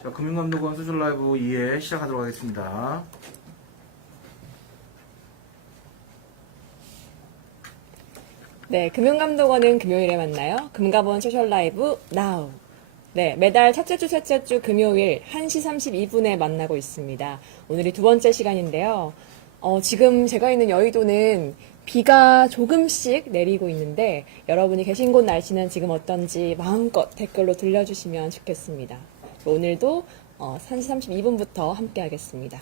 자, 금융감독원 소셜 라이브 2회 시작하도록 하겠습니다. 네, 금융감독원은 금요일에 만나요. 금감원 소셜 라이브 now. 네, 매달 첫째 주, 셋째 주 금요일 1시 32분에 만나고 있습니다. 오늘이 두 번째 시간인데요. 지금 제가 있는 여의도는 비가 조금씩 내리고 있는데 여러분이 계신 곳 날씨는 지금 어떤지 마음껏 댓글로 들려주시면 좋겠습니다. 오늘도 1시 32분부터 함께 하겠습니다.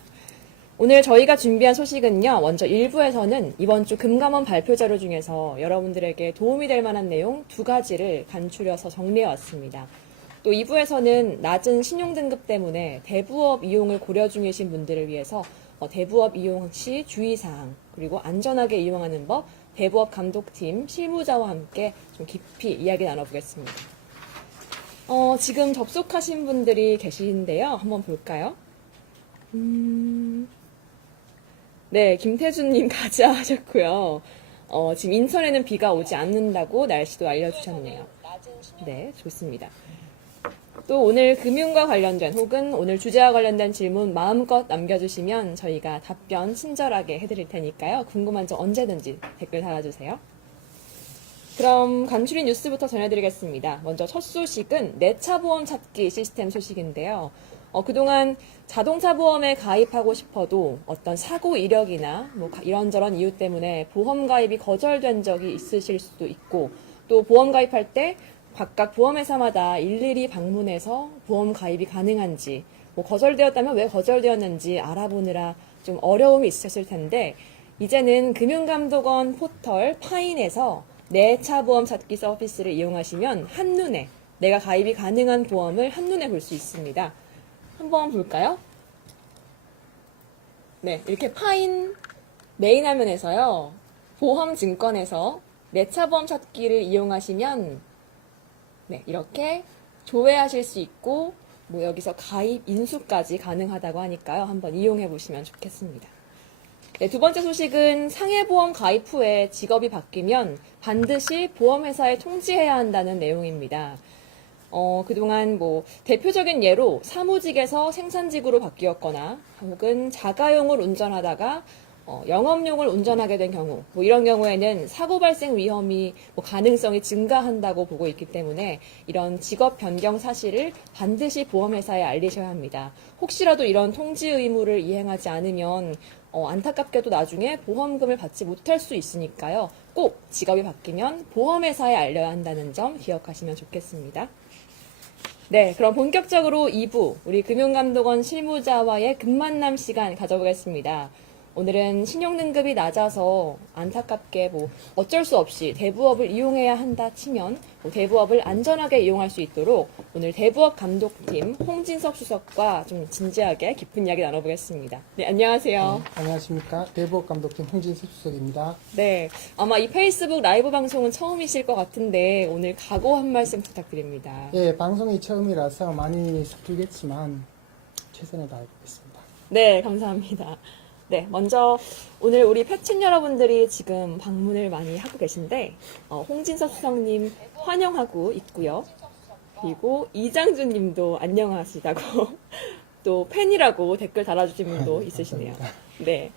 오늘 저희가 준비한 소식은요. 먼저 1부에서는 이번 주 금감원 발표 자료 중에서 여러분들에게 도움이 될 만한 내용 두 가지를 간추려서 정리해 왔습니다. 또 2부에서는 낮은 신용등급 때문에 대부업 이용을 고려 중이신 분들을 위해서 대부업 이용 시 주의사항, 그리고 안전하게 이용하는 법, 대부업 감독팀 실무자와 함께 좀 깊이 이야기 나눠보겠습니다. 지금 접속하신 분들이 계신데요. 한번 볼까요? 네, 김태준님 가자 하셨고요. 지금 인천에는 비가 오지 않는다고 날씨도 알려주셨네요. 네, 좋습니다. 또 오늘 금융과 관련된 혹은 오늘 주제와 관련된 질문 마음껏 남겨주시면 저희가 답변 친절하게 해드릴 테니까요. 궁금한 점 언제든지 댓글 달아주세요. 그럼 간추린 뉴스부터 전해드리겠습니다. 먼저 첫 소식은 내 차 보험 찾기 시스템 소식인데요. 그동안 자동차 보험에 가입하고 싶어도 어떤 사고 이력이나 뭐 이런저런 이유 때문에 보험 가입이 거절된 적이 있으실 수도 있고, 또 보험 가입할 때 각각 보험회사마다 일일이 방문해서 보험 가입이 가능한지, 뭐 거절되었다면 왜 거절되었는지 알아보느라 좀 어려움이 있으셨을 텐데, 이제는 금융감독원 포털 파인에서 내 차 보험 찾기 서비스를 이용하시면 한눈에 내가 가입이 가능한 보험을 한눈에 볼 수 있습니다. 한번 볼까요? 네, 이렇게 파인 메인 화면에서요. 보험증권에서 내 차 보험 찾기를 이용하시면 네, 이렇게 조회하실 수 있고 뭐 여기서 가입 인수까지 가능하다고 하니까요. 한번 이용해 보시면 좋겠습니다. 네, 두 번째 소식은 상해보험 가입 후에 직업이 바뀌면 반드시 보험회사에 통지해야 한다는 내용입니다. 그동안 뭐 대표적인 예로 사무직에서 생산직으로 바뀌었거나 혹은 자가용을 운전하다가 영업용을 운전하게 된 경우, 뭐 이런 경우에는 사고 발생 위험이 가능성이 증가한다고 보고 있기 때문에 이런 직업 변경 사실을 반드시 보험회사에 알리셔야 합니다. 혹시라도 이런 통지 의무를 이행하지 않으면 안타깝게도 나중에 보험금을 받지 못할 수 있으니까요. 꼭 직업이 바뀌면 보험회사에 알려야 한다는 점 기억하시면 좋겠습니다. 네, 그럼 본격적으로 2부 우리 금융감독원 실무자와의 급만남 시간 가져보겠습니다. 오늘은 신용등급이 낮아서 안타깝게 어쩔 수 없이 대부업을 이용해야 한다 치면 대부업을 안전하게 이용할 수 있도록 오늘 대부업 감독팀 홍진섭 수석과 좀 진지하게 깊은 이야기 나눠보겠습니다. 네, 안녕하세요. 네, 안녕하십니까. 대부업 감독팀 홍진섭 수석입니다. 네, 아마 이 페이스북 라이브 방송은 처음이실 것 같은데 오늘 각오 한 말씀 부탁드립니다. 예, 방송이 처음이라서 많이 서툴겠지만 최선을 다해보겠습니다. 네, 감사합니다. 네, 먼저 오늘 우리 패친 여러분들이 지금 방문을 많이 하고 계신데 홍진섭 수석님 환영하고 있고요. 그리고 이장준 님도 안녕하시다고 또 팬이라고 댓글 달아주신 분도 있으시네요. 네.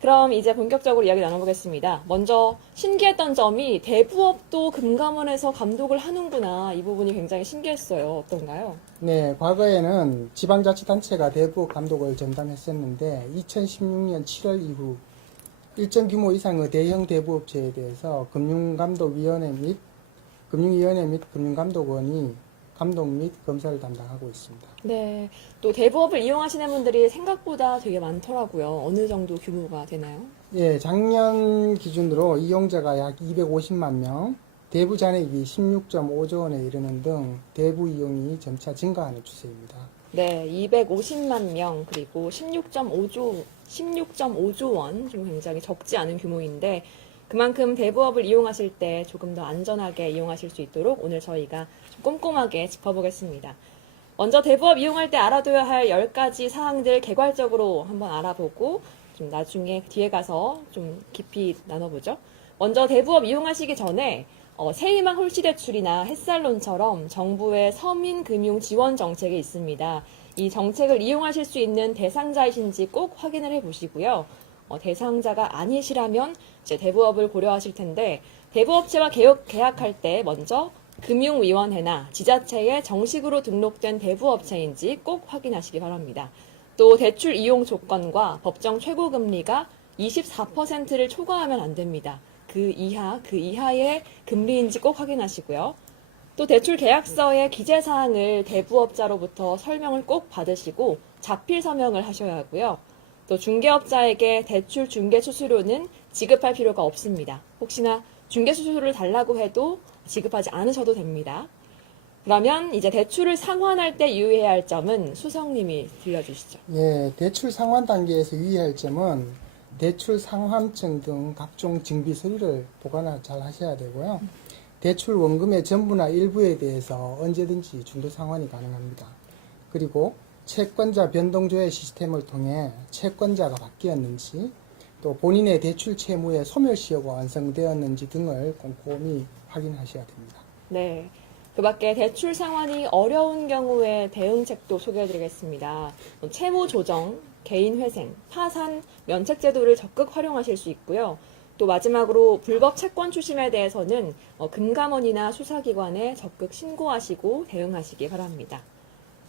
그럼 이제 본격적으로 이야기 나눠보겠습니다. 먼저 신기했던 점이 대부업도 금감원에서 감독을 하는구나. 이 부분이 굉장히 신기했어요. 어떤가요? 네, 과거에는 지방자치단체가 대부업 감독을 전담했었는데 2016년 7월 이후 일정 규모 이상의 대형 대부업체에 대해서 금융감독위원회 및 금융감독원이 감독 및 검사를 담당하고 있습니다. 네, 또 대부업을 이용하시는 분들이 생각보다 되게 많더라고요. 어느 정도 규모가 되나요? 예, 작년 기준으로 이용자가 약 250만 명, 대부 잔액이 16.5조 원에 이르는 등 대부 이용이 점차 증가하는 추세입니다. 네, 250만 명, 그리고 16.5조 원, 좀 굉장히 적지 않은 규모인데, 그만큼 대부업을 이용하실 때 조금 더 안전하게 이용하실 수 있도록 오늘 저희가 좀 꼼꼼하게 짚어보겠습니다. 먼저 대부업 이용할 때 알아둬야 할 10가지 사항들 개괄적으로 한번 알아보고, 좀 나중에 뒤에 가서 좀 깊이 나눠보죠. 먼저 대부업 이용하시기 전에 새희망 홀씨대출이나 햇살론처럼 정부의 서민금융 지원 정책이 있습니다. 이 정책을 이용하실 수 있는 대상자이신지 꼭 확인을 해보시고요. 대상자가 아니시라면 이제 대부업을 고려하실 텐데 대부업체와 계약할 때 먼저 금융위원회나 지자체에 정식으로 등록된 대부업체인지 꼭 확인하시기 바랍니다. 또 대출 이용 조건과 법정 최고금리가 24%를 초과하면 안 됩니다. 그 이하의 금리인지 꼭 확인하시고요. 또 대출 계약서의 기재사항을 대부업자로부터 설명을 꼭 받으시고 자필 서명을 하셔야 하고요. 또 중개업자에게 대출 중개 수수료는 지급할 필요가 없습니다. 혹시나 중개 수수료를 달라고 해도 지급하지 않으셔도 됩니다. 그러면 이제 대출을 상환할 때 유의해야 할 점은 수성님이 들려주시죠. 예, 대출 상환 단계에서 유의할 점은 대출 상환증 등 각종 증비 서류를 보관을 잘 하셔야 되고요. 대출 원금의 전부나 일부에 대해서 언제든지 중도 상환이 가능합니다. 그리고 채권자 변동조회 시스템을 통해 채권자가 바뀌었는지, 또 본인의 대출 채무의 소멸시효가 완성되었는지 등을 꼼꼼히 확인하셔야 됩니다. 네. 그 밖에 대출 상환이 어려운 경우에 대응책도 소개해드리겠습니다. 채무 조정, 개인 회생, 파산, 면책 제도를 적극 활용하실 수 있고요. 또 마지막으로 불법 채권 추심에 대해서는 금감원이나 수사기관에 적극 신고하시고 대응하시기 바랍니다.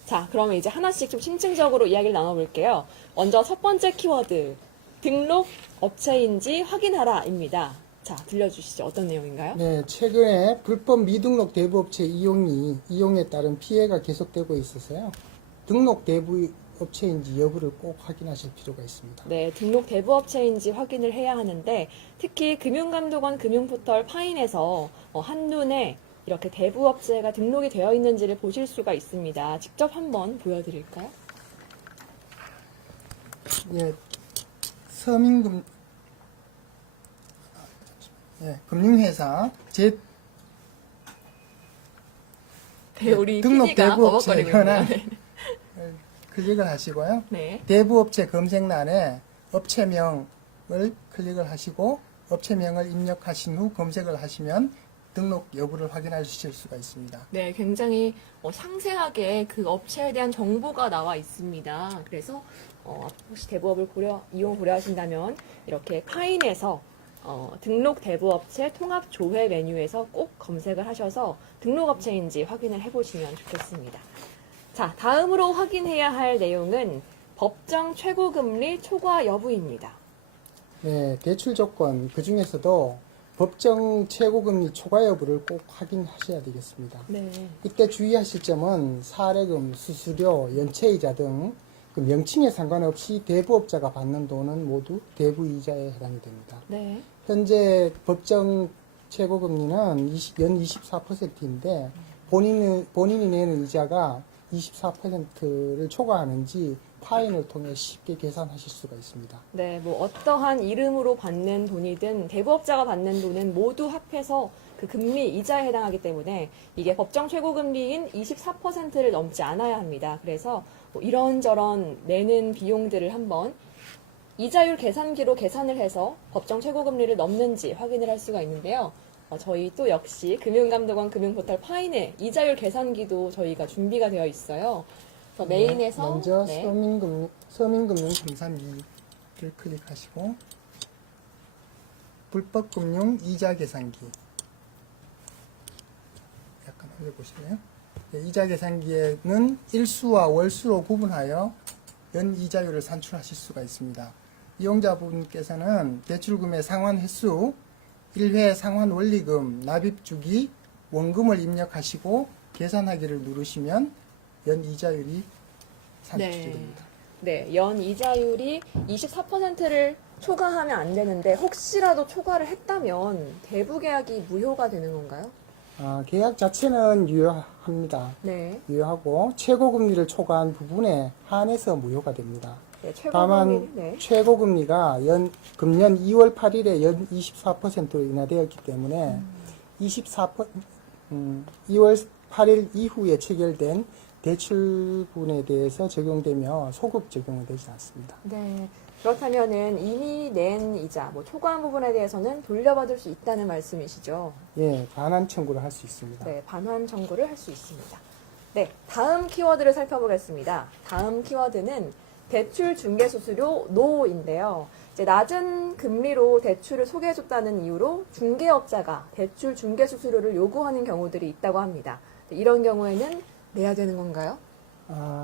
자, 그러면 이제 하나씩 좀 심층적으로 이야기를 나눠볼게요. 먼저 첫 번째 키워드, 등록 업체인지 확인하라입니다. 자, 들려주시죠. 어떤 내용인가요? 네, 최근에 불법 미등록 대부업체 이용에 따른 피해가 계속되고 있어서요. 등록 대부업체인지 여부를 꼭 확인하실 필요가 있습니다. 네, 등록 대부업체인지 확인을 해야 하는데 특히 금융감독원 금융포털 파인에서 한눈에 이렇게 대부업체가 등록이 되어 있는지를 보실 수가 있습니다. 직접 한번 보여드릴까요? 예, 서민금 금융회사 우리 등록 PD가 대부업체 버벅거리고 있네요. 현황 클릭을 하시고요. 네. 대부업체 검색란에 업체명을 클릭을 하시고 업체명을 입력하신 후 검색을 하시면 등록 여부를 확인하실 수가 있습니다. 네, 굉장히 상세하게 그 업체에 대한 정보가 나와 있습니다. 그래서 혹시 대부업을 이용 고려하신다면 이렇게 파인에서 등록 대부업체 통합 조회 메뉴에서 꼭 검색을 하셔서 등록업체인지 확인을 해보시면 좋겠습니다. 자, 다음으로 확인해야 할 내용은 법정 최고금리 초과 여부입니다. 네, 대출 조건 그 중에서도 법정 최고금리 초과 여부를 꼭 확인하셔야 되겠습니다. 네. 이때 주의하실 점은 사례금, 수수료, 연체이자 등 그 명칭에 상관없이 대부업자가 받는 돈은 모두 대부이자에 해당이 됩니다. 네. 현재 법정 최고금리는 연 24%인데 본인이 내는 이자가 24%를 초과하는지 파인을 통해 쉽게 계산하실 수가 있습니다. 네, 뭐 어떠한 이름으로 받는 돈이든 대부업자가 받는 돈은 모두 합해서 그 금리 이자에 해당하기 때문에 이게 법정 최고금리인 24%를 넘지 않아야 합니다. 그래서 뭐 이런저런 내는 비용들을 한번 이자율 계산기로 계산을 해서 법정 최고금리를 넘는지 확인을 할 수가 있는데요. 저희 또 역시 금융감독원 금융포털 파인의 이자율 계산기도 저희가 준비가 되어 있어요. 그래서 메인에서 먼저 네. 서민금융 검사미를 클릭하시고 불법금융 이자 계산기 약간 올려보실래요? 네, 이자 계산기에는 일수와 월수로 구분하여 연 이자율을 산출하실 수가 있습니다. 이용자분께서는 대출금의 상환 횟수, 1회 상환 원리금, 납입주기, 원금을 입력하시고 계산하기를 누르시면 연 이자율이 산출이 됩니다. 네, 연 이자율이 24%를 초과하면 안 되는데 혹시라도 초과를 했다면 대부 계약이 무효가 되는 건가요? 계약 자체는 유효합니다. 네. 유효하고 최고금리를 초과한 부분에 한해서 무효가 됩니다. 네, 다만 네. 최고금리가 금년 2월 8일에 연 24%로 인하되었기 때문에 2월 8일 이후에 체결된 대출분에 대해서 적용되며 소급 적용은 되지 않습니다. 네. 그렇다면은 이미 낸 이자, 뭐 초과한 부분에 대해서는 돌려받을 수 있다는 말씀이시죠? 예, 반환 청구를 할 수 있습니다. 네, 반환 청구를 할 수 있습니다. 네, 다음 키워드를 살펴보겠습니다. 다음 키워드는 대출 중개 수수료 노인데요. 이제 낮은 금리로 대출을 소개해줬다는 이유로 중개업자가 대출 중개 수수료를 요구하는 경우들이 있다고 합니다. 이런 경우에는 내야 되는 건가요?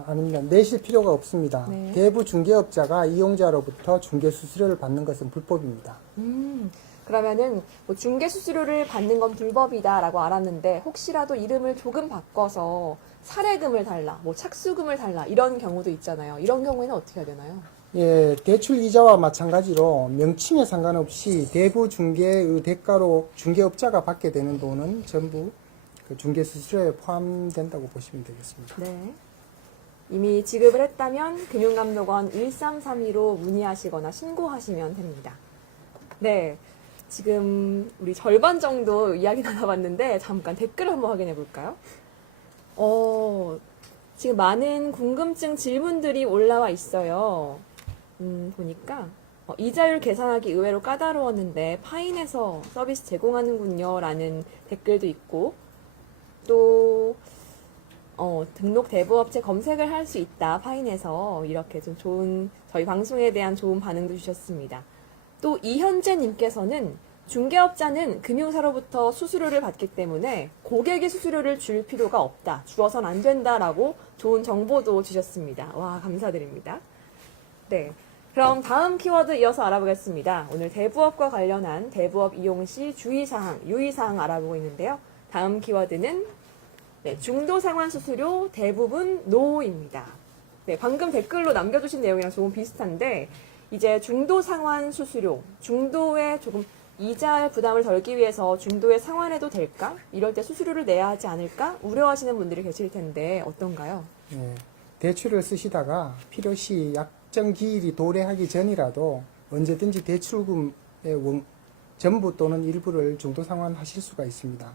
아닙니다. 내실 필요가 없습니다. 네. 대부 중개업자가 이용자로부터 중개 수수료를 받는 것은 불법입니다. 그러면은 뭐 중개 수수료를 받는 건 불법이다라고 알았는데 혹시라도 이름을 조금 바꿔서 사례금을 달라, 뭐 착수금을 달라 이런 경우도 있잖아요. 이런 경우에는 어떻게 해야 되나요? 예, 대출 이자와 마찬가지로 명칭에 상관없이 대부 중개의 대가로 중개업자가 받게 되는 돈은 전부 그 중개 수수료에 포함된다고 보시면 되겠습니다. 네. 이미 지급을 했다면 금융감독원 1332로 문의하시거나 신고하시면 됩니다. 네. 지금 우리 절반 정도 이야기 나눠봤는데 잠깐 댓글을 한번 확인해 볼까요? 지금 많은 궁금증 질문들이 올라와 있어요. 보니까 이자율 계산하기 의외로 까다로웠는데 파인에서 서비스 제공하는군요 라는 댓글도 있고 또 등록 대부업체 검색을 할 수 있다 파인에서 이렇게 좀 좋은 저희 방송에 대한 좋은 반응도 주셨습니다. 또 이현재님께서는 중개업자는 금융사로부터 수수료를 받기 때문에 고객이 수수료를 줄 필요가 없다. 주어선 안 된다라고 좋은 정보도 주셨습니다. 와, 감사드립니다. 네. 그럼 다음 키워드 이어서 알아보겠습니다. 오늘 대부업과 관련한 대부업 이용 시 주의사항, 유의사항 알아보고 있는데요. 다음 키워드는 중도 상환 수수료 대부분 노입니다. 네, 방금 댓글로 남겨주신 내용이랑 조금 비슷한데 이제 중도 상환 수수료, 중도에 조금 이자의 부담을 덜기 위해서 중도에 상환해도 될까? 이럴 때 수수료를 내야 하지 않을까? 우려하시는 분들이 계실 텐데 어떤가요? 예, 대출을 쓰시다가 필요시 약정 기일이 도래하기 전이라도 언제든지 대출금의 전부 또는 일부를 중도 상환하실 수가 있습니다.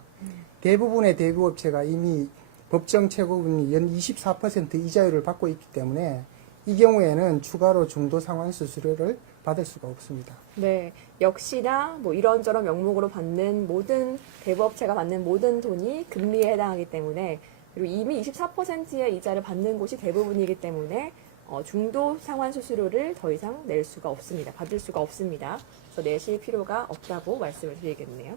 대부분의 대부업체가 이미 법정 최고금리 연 24% 이자율을 받고 있기 때문에 이 경우에는 추가로 중도 상환 수수료를 받을 수가 없습니다. 네, 역시나 뭐 이런저런 명목으로 받는 모든 대부업체가 받는 모든 돈이 금리에 해당하기 때문에 그리고 이미 24%의 이자를 받는 곳이 대부분이기 때문에 중도 상환 수수료를 더 이상 낼 수가 없습니다. 받을 수가 없습니다. 그래서 내실 필요가 없다고 말씀을 드리겠네요.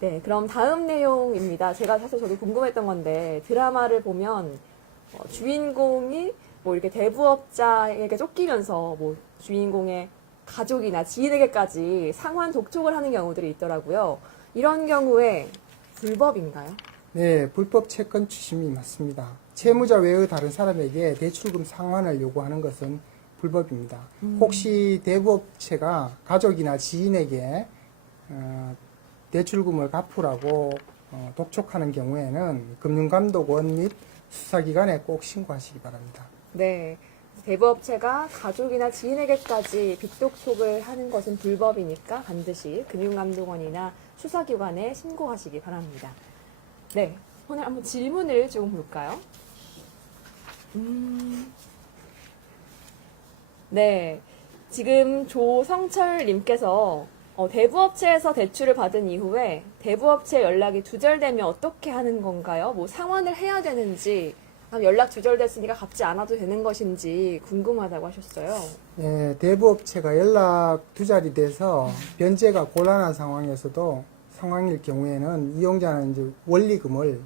네, 그럼 다음 내용입니다. 제가 사실 저도 궁금했던 건데 드라마를 보면 주인공이 뭐 이렇게 대부업자에게 쫓기면서 뭐 주인공의 가족이나 지인에게까지 상환 독촉을 하는 경우들이 있더라고요. 이런 경우에 불법인가요? 네, 불법 채권 추심이 맞습니다. 채무자 외의 다른 사람에게 대출금 상환을 요구하는 것은 불법입니다. 혹시 대부업체가 가족이나 지인에게 대출금을 갚으라고 독촉하는 경우에는 금융감독원 및 수사기관에 꼭 신고하시기 바랍니다. 네. 대부업체가 가족이나 지인에게까지 빚독촉을 하는 것은 불법이니까 반드시 금융감독원이나 수사기관에 신고하시기 바랍니다. 네. 오늘 한번 질문을 좀 볼까요? 네. 지금 조성철님께서 대부업체에서 대출을 받은 이후에 대부업체 연락이 두절되면 어떻게 하는 건가요? 뭐 상환을 해야 되는지, 연락 두절됐으니까 갚지 않아도 되는 것인지 궁금하다고 하셨어요. 예, 대부업체가 연락 두절이 돼서 변제가 곤란한 상황일 경우에는 이용자는 이제 원리금을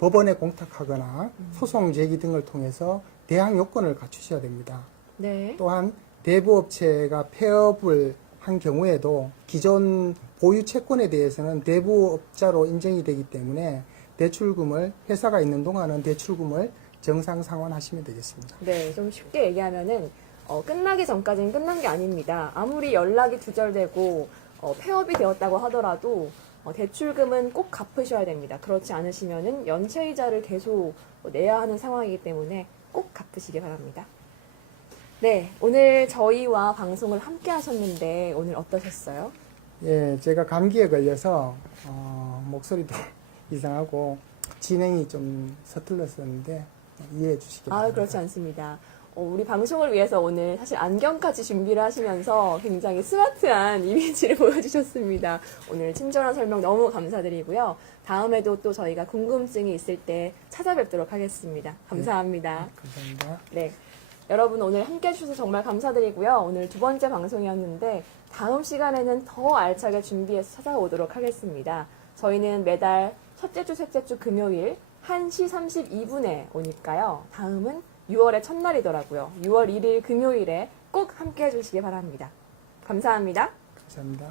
법원에 공탁하거나 소송 제기 등을 통해서 대항 요건을 갖추셔야 됩니다. 네. 또한 대부업체가 폐업을 한 경우에도 기존 보유 채권에 대해서는 대부업자로 인정이 되기 때문에 대출금을 회사가 있는 동안은 대출금을 정상 상환하시면 되겠습니다. 네, 좀 쉽게 얘기하면은 끝나기 전까지는 끝난 게 아닙니다. 아무리 연락이 두절되고 폐업이 되었다고 하더라도 대출금은 꼭 갚으셔야 됩니다. 그렇지 않으시면은 연체이자를 계속 내야 하는 상황이기 때문에 꼭 갚으시기 바랍니다. 네, 오늘 저희와 방송을 함께 하셨는데 오늘 어떠셨어요? 예, 제가 감기에 걸려서 목소리도 이상하고 진행이 좀 서툴렀었는데 이해해 주시기 아, 바랍니다. 그렇지 않습니다. 우리 방송을 위해서 오늘 사실 안경까지 준비를 하시면서 굉장히 스마트한 이미지를 보여주셨습니다. 오늘 친절한 설명 너무 감사드리고요. 다음에도 또 저희가 궁금증이 있을 때 찾아뵙도록 하겠습니다. 감사합니다. 감사합니다. 네. 여러분 오늘 함께 해주셔서 정말 감사드리고요. 오늘 두 번째 방송이었는데 다음 시간에는 더 알차게 준비해서 찾아오도록 하겠습니다. 저희는 매달 첫째 주, 셋째 주 금요일 1시 32분에 오니까요. 다음은 6월의 첫날이더라고요. 6월 1일 금요일에 꼭 함께 해주시기 바랍니다. 감사합니다. 감사합니다.